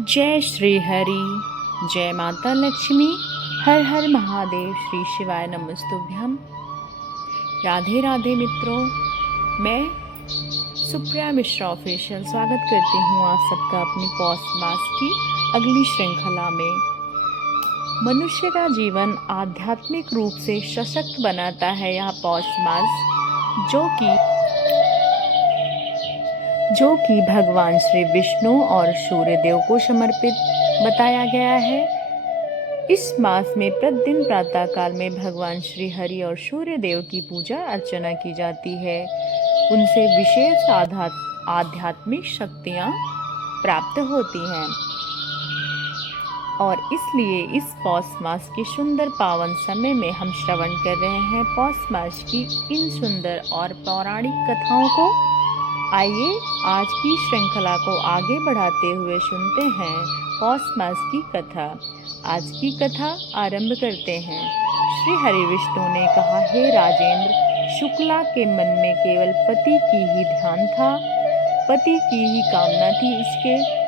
जय श्री हरि, जय माता लक्ष्मी, हर हर महादेव, श्री शिवाय नमस्तुभ्यम। राधे राधे मित्रों, मैं सुप्रिया मिश्रा ऑफिशियल स्वागत करती हूँ आप सबका अपनी पॉस्ट मास की अगली श्रृंखला में। मनुष्य का जीवन आध्यात्मिक रूप से सशक्त बनाता है यह पॉस्ट मास, जो कि भगवान श्री विष्णु और सूर्यदेव को समर्पित बताया गया है। इस मास में प्रतिदिन प्रातः काल में भगवान श्री हरि और सूर्यदेव की पूजा अर्चना की जाती है। उनसे विशेष आध्यात्मिक शक्तियाँ प्राप्त होती हैं और इसलिए इस पौष मास के सुंदर पावन समय में हम श्रवण कर रहे हैं पौष मास की इन सुंदर और पौराणिक कथाओं को। आइए आज की श्रृंखला को आगे बढ़ाते हुए सुनते हैं पौष मास की कथा। आज की कथा आरंभ करते हैं। श्री हरि विष्णु ने कहा, हे राजेंद्र, शुक्ला के मन में केवल पति की ही ध्यान था, पति की ही कामना थी।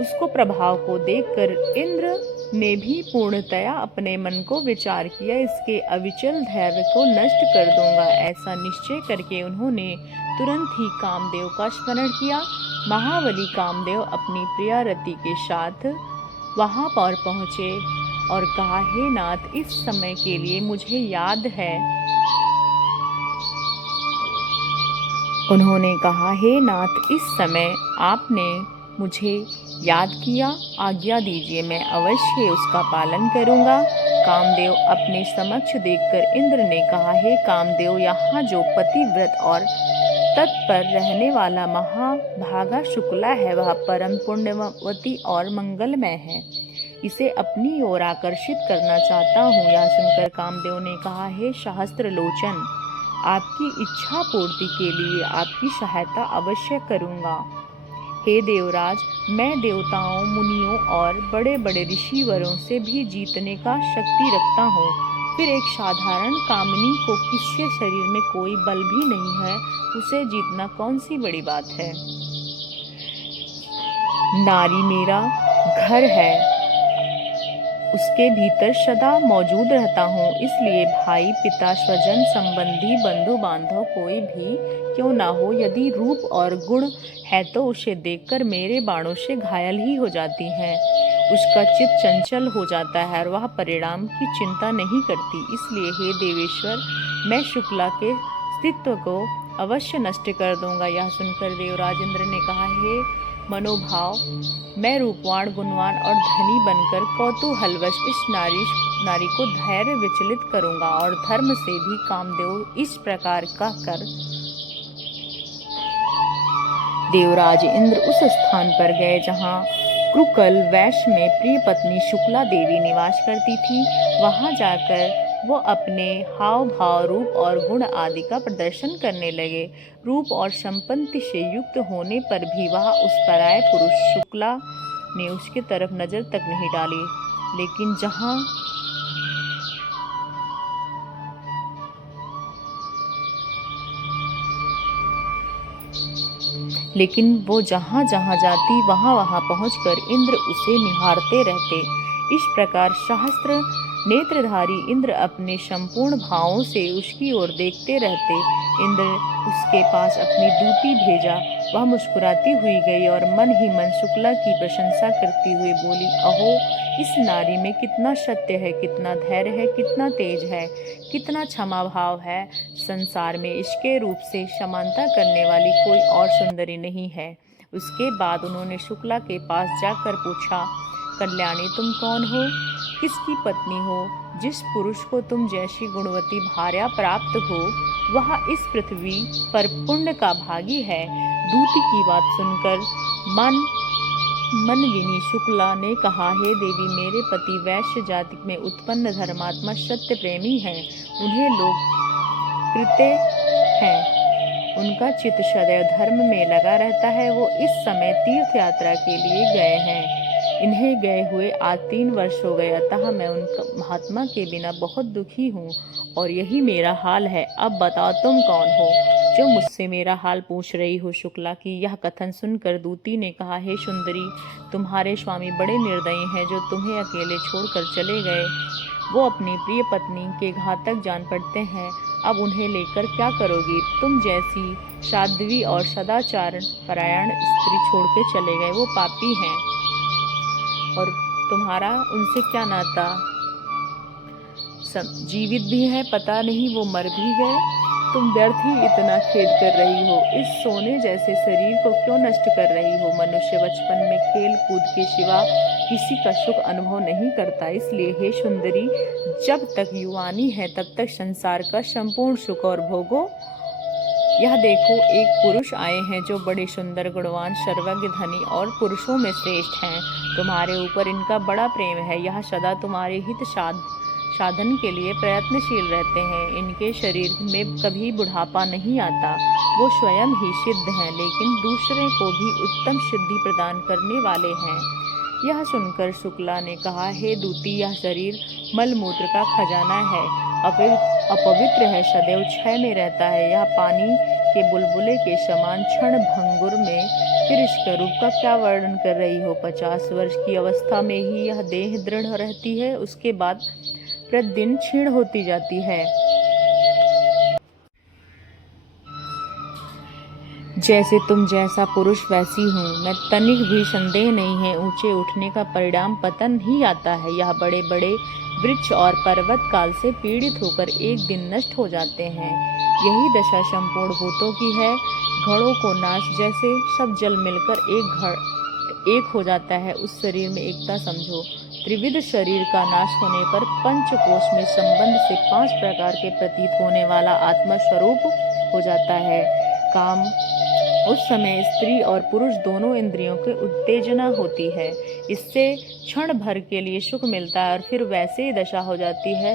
उसको प्रभाव को देखकर इंद्र ने भी पूर्णतया अपने मन को विचार किया, इसके अविचल धैर्य को नष्ट कर दूंगा। ऐसा निश्चय करके उन्होंने तुरंत ही कामदेव का स्मरण किया। महाबली कामदेव अपनी प्रिया रति के साथ वहां पर पहुंचे और कहा, हे नाथ, इस समय के लिए मुझे याद है। उन्होंने कहा, हे नाथ, इस समय आपने मुझे याद किया, आज्ञा दीजिए, मैं अवश्य उसका पालन करूंगा। कामदेव अपने समक्ष देखकर इंद्र ने कहा, हे कामदेव, यहाँ जो पतिव्रत और तत्पर रहने वाला महाभागा शुक्ला है वह परम पुण्यवती और मंगलमय है। इसे अपनी ओर आकर्षित करना चाहता हूँ। यह सुनकर कामदेव ने कहा, हे सहस्त्र लोचन, आपकी इच्छा पूर्ति के लिए आपकी सहायता अवश्य करूँगा। हे देवराज, मैं देवताओं, मुनियों और बड़े बड़े ऋषिवरों से भी जीतने का शक्ति रखता हूँ। फिर एक साधारण कामिनी को, किसके शरीर में कोई बल भी नहीं है, उसे जीतना कौन सी बड़ी बात है। नारी मेरा घर है, उसके भीतर सदा मौजूद रहता हूँ। इसलिए भाई, पिता, स्वजन, संबंधी, बंधु बांधव कोई भी क्यों ना हो, यदि रूप और गुण है तो उसे देखकर मेरे बाणों से घायल ही हो जाती हैं। उसका चित्त चंचल हो जाता है और वह परिणाम की चिंता नहीं करती। इसलिए हे देवेश्वर, मैं शुक्ला के अस्तित्व को अवश्य नष्ट कर दूंगा। यह सुनकर देवराज इंद्र ने कहा, हे मनोभाव, मैं रूपवान, गुणवान और धनी बनकर कौतूहलवश इस नारी को धैर्य विचलित करूंगा और धर्म से भी कामदेव इस प्रकार कहकर देवराज इंद्र उस स्थान पर गए जहाँ क्रुकल वैश्य में प्रिय पत्नी शुक्ला देवी निवास करती थी। वहां जाकर वो अपने हाव भाव, रूप और गुण आदि का प्रदर्शन करने लगे। रूप और संपत्ति से युक्त होने पर भी वह उस पराये पुरुष शुक्ला ने उसके तरफ नजर तक नहीं डाली। लेकिन वो जहाँ जहाँ जाती वहाँ वहाँ पहुँचकर इंद्र उसे निहारते रहते। इस प्रकार सहस्त्र नेत्रधारी इंद्र अपने संपूर्ण भावों से उसकी ओर देखते रहते। इंद्र उसके पास अपनी दूती भेजा। वह मुस्कुराती हुई गई और मन ही मन शुक्ला की प्रशंसा करती हुई बोली, अहो, इस नारी में कितना सत्य है, कितना धैर्य है, कितना तेज है, कितना क्षमा भाव है। संसार में इसके रूप से समानता करने वाली कोई और सुंदरी नहीं है। उसके बाद उन्होंने शुक्ला के पास जाकर पूछा, कल्याणी, तुम कौन हो, किसकी पत्नी हो? जिस पुरुष को तुम जैसी गुणवती भार्या प्राप्त हो वह इस पृथ्वी पर पुण्य का भागी है। दूती की बात सुनकर मनविनी शुक्ला ने कहा, हे देवी, मेरे पति वैश्य जाति में उत्पन्न धर्मात्मा सत्य प्रेमी हैं। उन्हें लोग कृत्य हैं, उनका चित्त सदैव धर्म में लगा रहता है। वो इस समय तीर्थ यात्रा के लिए गए हैं। इन्हें गए हुए आज 3 वर्ष हो गए, अतः मैं उनका महात्मा के बिना बहुत दुखी हूँ और यही मेरा हाल है। अब बताओ तुम कौन हो? जो मुझसे मेरा हाल पूछ रही हो। शुक्ला की यह कथन सुनकर दूती ने कहा, हे सुंदरी, तुम्हारे स्वामी बड़े निर्दयी हैं जो तुम्हें अकेले छोड़कर चले गए। वो अपनी प्रिय पत्नी के घातक जान पड़ते हैं। अब उन्हें लेकर क्या करोगी? तुम जैसी साध्वी और सदाचार परायण स्त्री छोड़ के चले गए। वो पापी हैं और तुम्हारा उनसे क्या नाता? जीवित भी है, पता नहीं वो मर भी गए। तुम व्यर्थ ही इतना खेद कर रही हो। इस सोने जैसे शरीर को क्यों नष्ट कर रही हो? मनुष्य बचपन में खेल कूद के सिवा किसी का सुख अनुभव नहीं करता। इसलिए हे सुंदरी, जब तक युवानी है तब तक संसार का संपूर्ण सुख और भोगो। यह देखो, एक पुरुष आए हैं जो बड़े सुंदर, गुणवान, सर्वज्ञ, धनी और पुरुषों में श्रेष्ठ हैं। तुम्हारे ऊपर इनका बड़ा प्रेम है। यह सदा तुम्हारे हित साधन के लिए प्रयत्नशील रहते हैं। इनके शरीर में कभी बुढ़ापा नहीं आता। वो स्वयं ही सिद्ध हैं, लेकिन दूसरे को भी उत्तम सिद्धि प्रदान करने वाले हैं। यह सुनकर शुक्ला ने कहा, हे दूती, यह शरीर मलमूत्र का खजाना है, अपवित्र है, सदैव क्षय में रहता है। यह पानी के बुलबुले के समान क्षण भंगुर में फिर इसके रूप का क्या वर्णन कर रही हो? 50 वर्ष की अवस्था में ही यह देह दृढ़ रहती है, उसके बाद प्रतिदिन क्षीण होती जाती है। जैसे तुम जैसा पुरुष वैसी हूँ मैं, तनिक भी संदेह नहीं है। ऊंचे उठने का परिणाम पतन ही आता है। यह बड़े बड़े वृक्ष और पर्वत काल से पीड़ित होकर एक दिन नष्ट हो जाते हैं। यही दशा संपूर्ण भूतों की है। घड़ों को नाश जैसे सब जल मिलकर एक हो जाता है, उस शरीर में एकता समझो। त्रिविध शरीर का नाश होने पर पंचकोश में संबंध से 5 प्रकार के प्रतीत होने वाला आत्मा स्वरूप हो जाता है। काम, उस समय स्त्री और पुरुष दोनों इंद्रियों की उत्तेजना होती है। इससे क्षण भर के लिए सुख मिलता है और फिर वैसे ही दशा हो जाती है।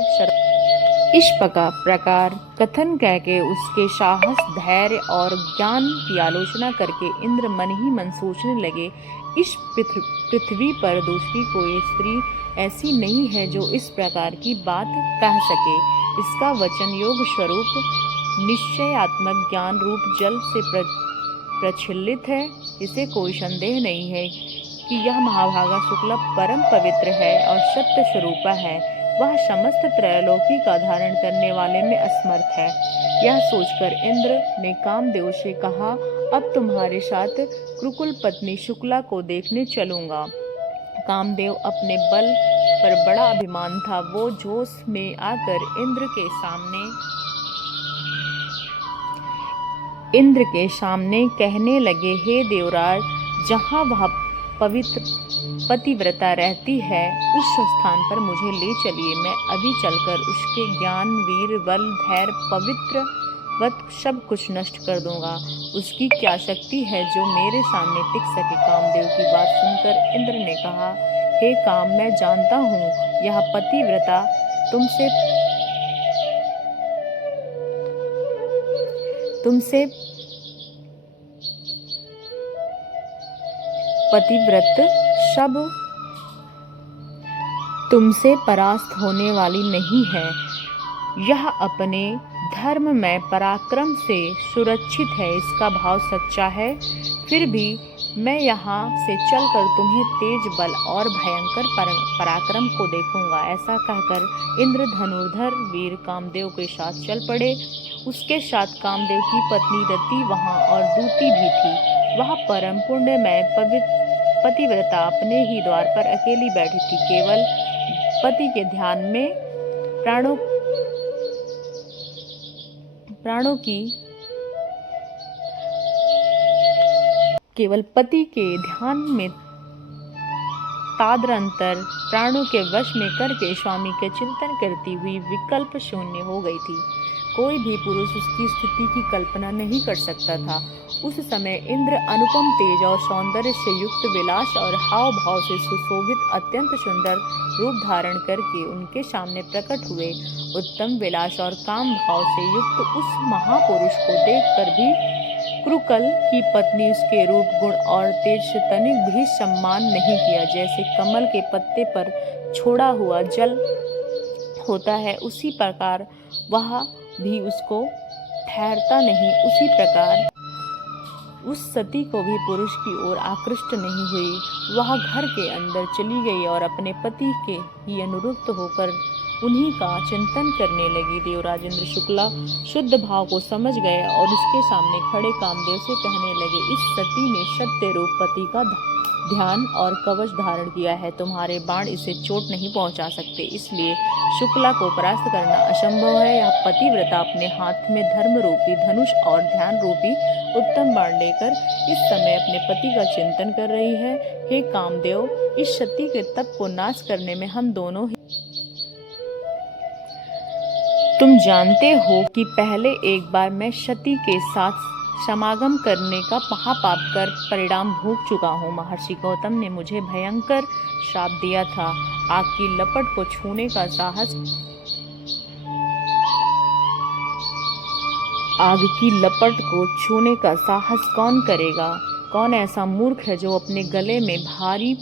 इस प्रकार कथन कह के उसके साहस, धैर्य और ज्ञान की आलोचना करके इंद्र मन ही मन सोचने लगे, इस पृथ्वी पर दूसरी कोई स्त्री ऐसी नहीं है जो इस प्रकार की बात कह सके। इसका वचन योग स्वरूप निश्चयात्मक ज्ञान रूप जल से प्रचलित है। इसे कोई संदेह नहीं है कि यह महाभागा शुक्ला परम पवित्र है और सत्य स्वरूपा है। वह समस्त त्रैलोकी का धारण करने वाले में असमर्थ है। यह सोचकर इंद्र ने कामदेव से कहा, अब तुम्हारे साथ कृकुल पत्नी शुक्ला को देखने चलूंगा। कामदेव अपने बल पर बड़ा अभिमान था। वो जोश में आकर इंद्र के सामने कहने लगे, हे देवराज, जहाँ वह पतिव्रता रहती है उस स्थान पर मुझे ले चलिए। मैं अभी चलकर उसके ज्ञान, वीर, बल, धैर्य, पवित्रवत सब कुछ नष्ट कर दूंगा। उसकी क्या शक्ति है जो मेरे सामने टिक सके? कामदेव की बात सुनकर इंद्र ने कहा, हे काम, मैं जानता हूँ यह पतिव्रता तुमसे परास्त होने वाली नहीं है। यह अपने धर्म में पराक्रम से सुरक्षित है, इसका भाव सच्चा है। फिर भी मैं यहाँ से चलकर तुम्हें तेज बल और भयंकर पराक्रम को देखूंगा। ऐसा कहकर इंद्र धनुर्धर वीर कामदेव के साथ चल पड़े। उसके साथ कामदेव की पत्नी रति वहाँ और दूती भी थी। वह परम पुण्यमय पतिव्रता अपने ही द्वार पर अकेली बैठी थी। केवल पति के ध्यान में केवल पति के ध्यान में तादरंतर प्राणों के वश में करके स्वामी के चिंतन करती हुई विकल्प शून्य हो गई थी। कोई भी पुरुष उसकी स्थिति की कल्पना नहीं कर सकता था। उस समय इंद्र अनुपम तेज और सौंदर्य से युक्त, विलास और हाव भाव से सुशोभित अत्यंत सुंदर रूप धारण करके उनके सामने प्रकट हुए। उत्तम विलास और काम भाव से युक्त उस महापुरुष को देखकर भी कृकल की पत्नी उसके रूप, गुण और तेज से तनिक भी सम्मान नहीं किया। जैसे कमल के पत्ते पर छोड़ा हुआ जल होता है, उसी प्रकार वह भी उसको ठहरता नहीं, उसी प्रकार उस सती को भी पुरुष की ओर आकृष्ट नहीं हुई। वह घर के अंदर चली गई और अपने पति के ही अनुरुक्त होकर उन्हीं का चिंतन करने लगी। देवराजेंद्र शुक्ला शुद्ध भाव को समझ गए और उसके सामने खड़े कामदेव से कहने लगे, इस सती ने सत्य रूप पति का ध्यान और कवच धारण किया है। तुम्हारे बाण इसे चोट नहीं पहुंचा सकते, इसलिए शुक्ला को परास्त करना असंभव है। यह पतिव्रता अपने हाथ में धर्म रूपी धनुष और ध्यान रूपी उत्तम बाण लेकर इस समय अपने पति का चिंतन कर रही है। हे कामदेव, इस सती के तप को नाश करने में हम दोनों ही तुम जानते हो कि पहले एक बार मैं सती के साथ समागम करने का महापाप कर परिणाम भोग चुका हूँ। महर्षि गौतम ने मुझे भयंकर श्राप दिया था। आग की लपट को छूने का साहस आग की लपट को छूने का साहस कौन करेगा? कौन ऐसा मूर्ख है जो अपने गले में भारी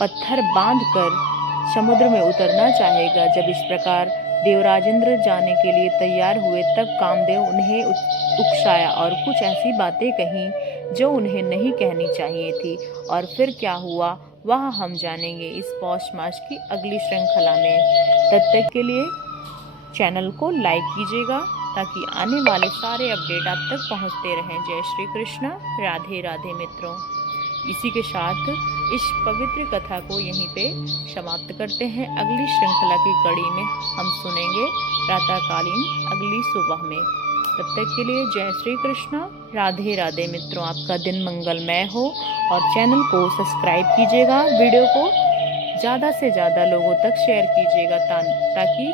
पत्थर बांधकर समुद्र में उतरना चाहेगा? जब इस प्रकार देवराजेंद्र जाने के लिए तैयार हुए तब कामदेव उन्हें उकसाया और कुछ ऐसी बातें कहीं जो उन्हें नहीं कहनी चाहिए थी। और फिर क्या हुआ वह हम जानेंगे इस पौष मास की अगली श्रृंखला में। तब तक के लिए चैनल को लाइक कीजिएगा ताकि आने वाले सारे अपडेट आप तक पहुंचते रहें। जय श्री कृष्ण, राधे राधे मित्रों। इसी के साथ इस पवित्र कथा को यहीं पे समाप्त करते हैं। अगली श्रृंखला की कड़ी में हम सुनेंगे प्रातःकालीन अगली सुबह में। तब तक के लिए जय श्री कृष्ण, राधे राधे मित्रों। आपका दिन मंगलमय हो और चैनल को सब्सक्राइब कीजिएगा। वीडियो को ज़्यादा से ज़्यादा लोगों तक शेयर कीजिएगा ताकि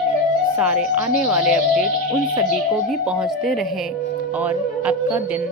सारे आने वाले अपडेट उन सभी को भी पहुंचते रहें और आपका दिन